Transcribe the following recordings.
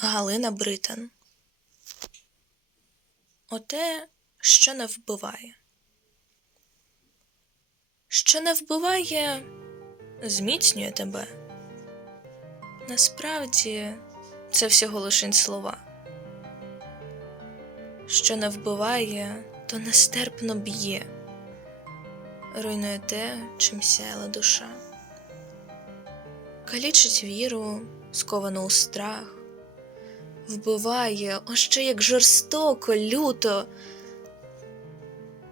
Галина Британ. Оте, що не вбиває. Що не вбиває, зміцнює тебе. Насправді, це всього лишень слова. Що не вбиває, то нестерпно б'є, руйнує те, чим сяяла душа, калічить віру, сковану у страх, вбиває, о ще як жорстоко, люто,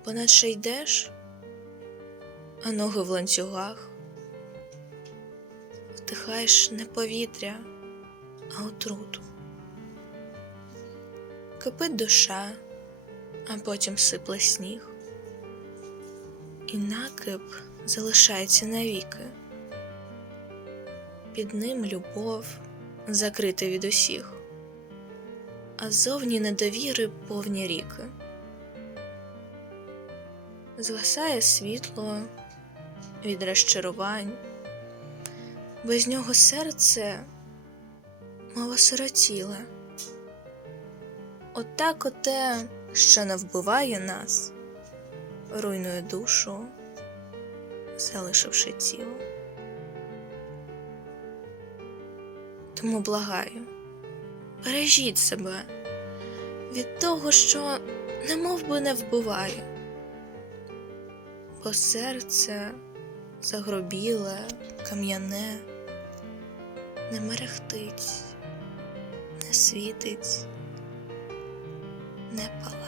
поначе йдеш, а ноги в ланцюгах, вдихаєш не повітря, а отруту. Кипить душа, а потім сипле сніг, і накип залишається навіки. Під ним любов закрита від усіх, а зовні недовіри повні ріки. Згасає світло від розчарувань, без нього серце мов осиротіле. Отак оте, що не вбиває нас, руйнує душу, залишивши тіло. Тому благаю, бережіть себе від того, що немов би не вбиває, бо серце загробіле, кам'яне, не мерехтить, не світить, не палає.